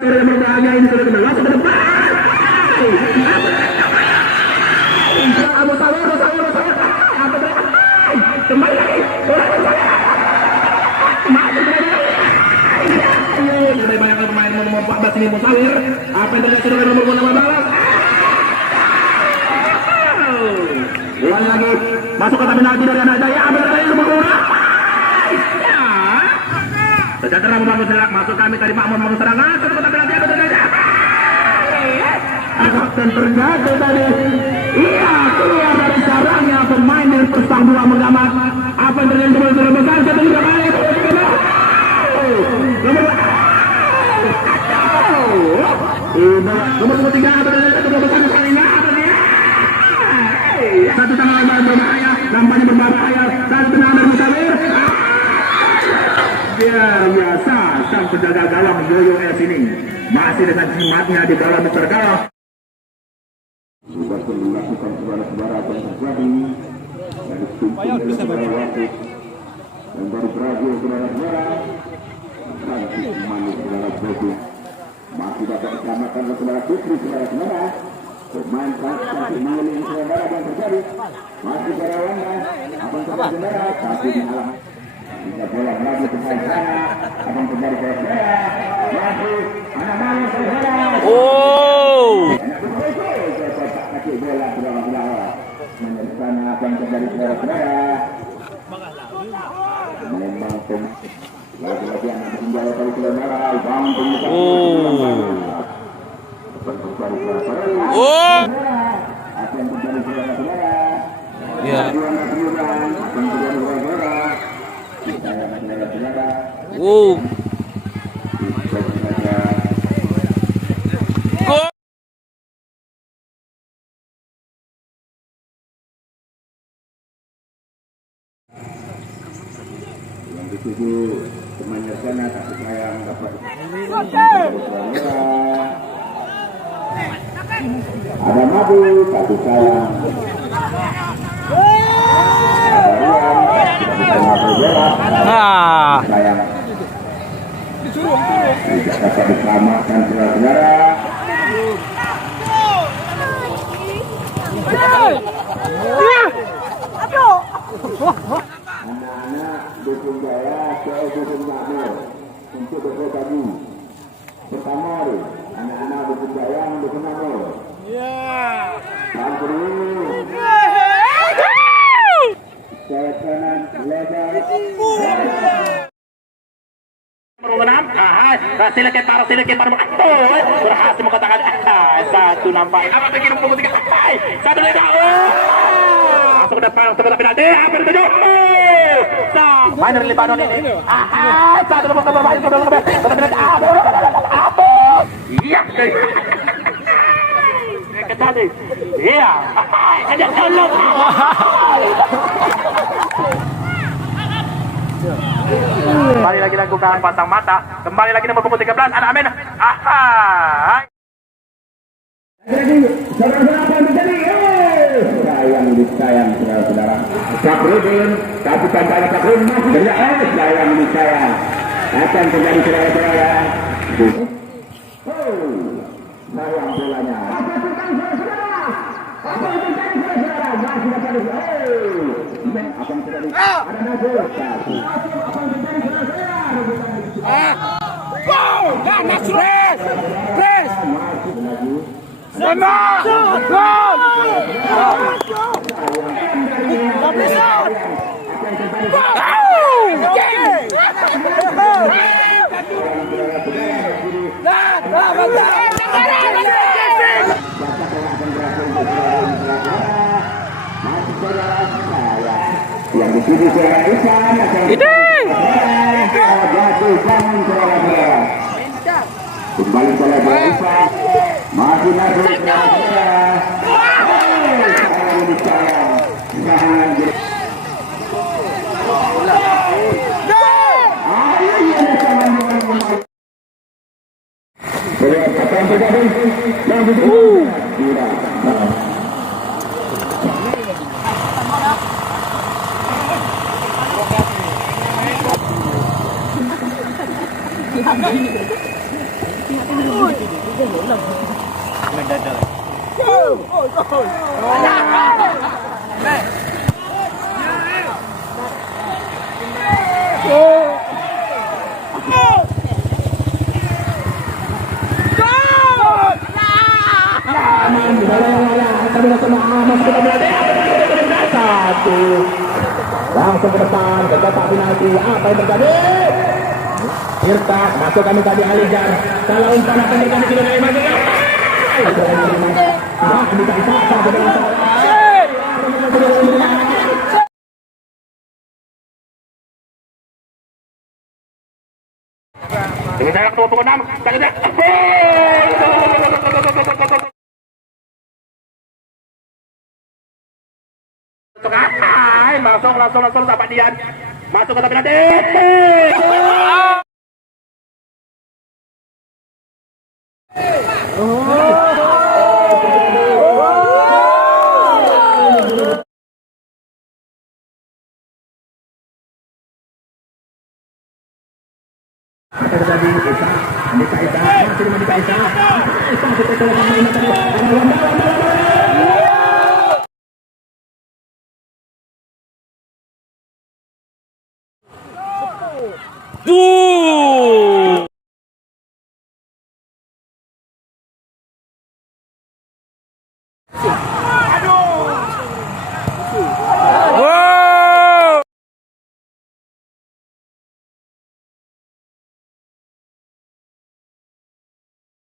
Berbahagia ini sudah kembali ke depan. Abu Tawar, kembali lagi. Sudah banyak pemain nomor 14 ini Musawir. Apa yang terjadi dengan nomor 15? Ulang lagi, masuk ke penalti dari anak Jaya. Ambil dari nomor 2. Sejahtera membangun serangan, masuk kami tadi Pak membangun serangan, satu kotak penalti ada dari Jaya. Dan ternyata tadi, iya keluar dari sarangnya pemain dari Persang 2 menggamat. Apa yang terjadi dengan besar? Satu juga kali. Nomor 3 ada satu besar kalinya ada dia. Satu tangan berbahaya, nampaknya berbahaya. Dan tenang dari Musawir. Biar biasa sang penjaga gawang Yoyo S ini masih dengan jimatnya di dalam tergawang. Sudah dilakukan saudara-saudara apa yang terjadi dari tumpul saudara waktu dan dari Brazil saudara-saudara Francis Manis saudara Bobo masih dapat diselamatkan oleh saudara Putri saudara-saudara pemain Francis Manis saudara yang terjadi masih saudara Wanda apa yang terjadi saudara tapi dihalang bisa bola lagi pemain sana apa yang terjadi saudara masih anak Manis saudara bola bola menyertakan apa yang terjadi saudara-saudara memang lagi-lagi anak menjawab dari saudara bangun penyusup apa yang terjadi saudara-saudara ya apa yang terjadi saudara-saudara dituju temannya sana tapi sayang dapat ada madu tapi sayang sayang tidak dapat diselamatkan saudara-saudara anak-anak dukung Jaya ke dukung Makmur untuk bergabung pertama anak-anak dukung Jaya dukung Makmur Santri saya kanan lebar Mengenam, silakan taruh berhasil mengatakan satu nampak apa bikin 23 satu lagi masuk ke depan untuk penalti apa yang terjadi main dari Lebanon ini satu nomor berbahaya iya kembali iya ada tolong kembali lagi lakukan pasang mata kembali lagi nomor 13 anak Amin sayang saudara-saudara Sakrudin tapi tanpa Sakrudin masih sayang akan terjadi saudara-saudara sayang bolanya apa yang terjadi saudara masih dapat apa yang terjadi ada Nazir apa yang terjadi saudara-saudara press Semangat! Yang di sini saudara Isan kembali saudara Isan masih nasib Langsung ke depan, kecotak penalti. Apa yang terjadi? Tirta masuk kami tadi Alijar. Salah umpan akan terjadi tidak dari maju. Dengan jarak 26 kali dia. Langsung dapat Dian. Masuk ke penalti.